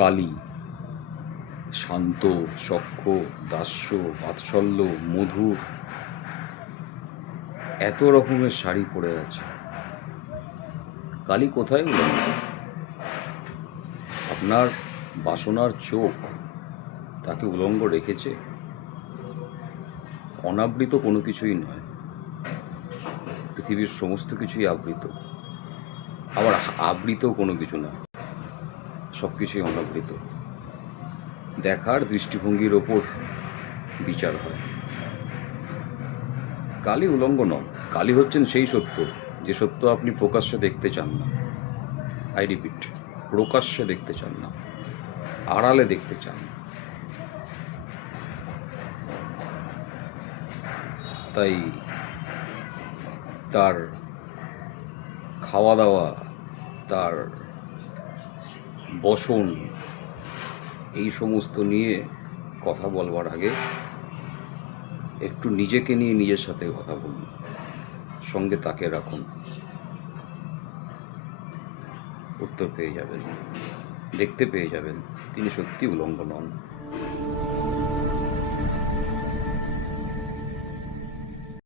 কালী শান্ত, সখ্য, দাস্য, বাৎসল্য, মধুর, এত রকমের শাড়ি পরে আছে। কালী কোথায় উলঙ্গ? আপনার বাসনার চোখ তাকে উলঙ্গ রেখেছে? অনাবৃত কোনো কিছুই নয়, পৃথিবীর সমস্ত কিছুই আবৃত। আবার আবৃত কোনো কিছু না, সব কিছুই অনাবৃত। দেখার দৃষ্টিভঙ্গির ওপর বিচার হয়। কালী উলঙ্গ নন, কালী হচ্ছেন সেই সত্য যে সত্য আপনি প্রকাশ্যে দেখতে চান না। আই রিপিট, প্রকাশ্যে দেখতে চান না, আড়ালে দেখতে চান। তাই তার খাওয়া দাওয়া, তার বসন, এই সমস্ত নিয়ে কথা বলবার আগে একটু নিজেকে নিয়ে নিজের সাথে কথা বলুন, সঙ্গে তাকে রাখুন, উত্তর পেয়ে যাবেন, দেখতে পেয়ে যাবেন তিনি সত্যি উলঙ্গ নন।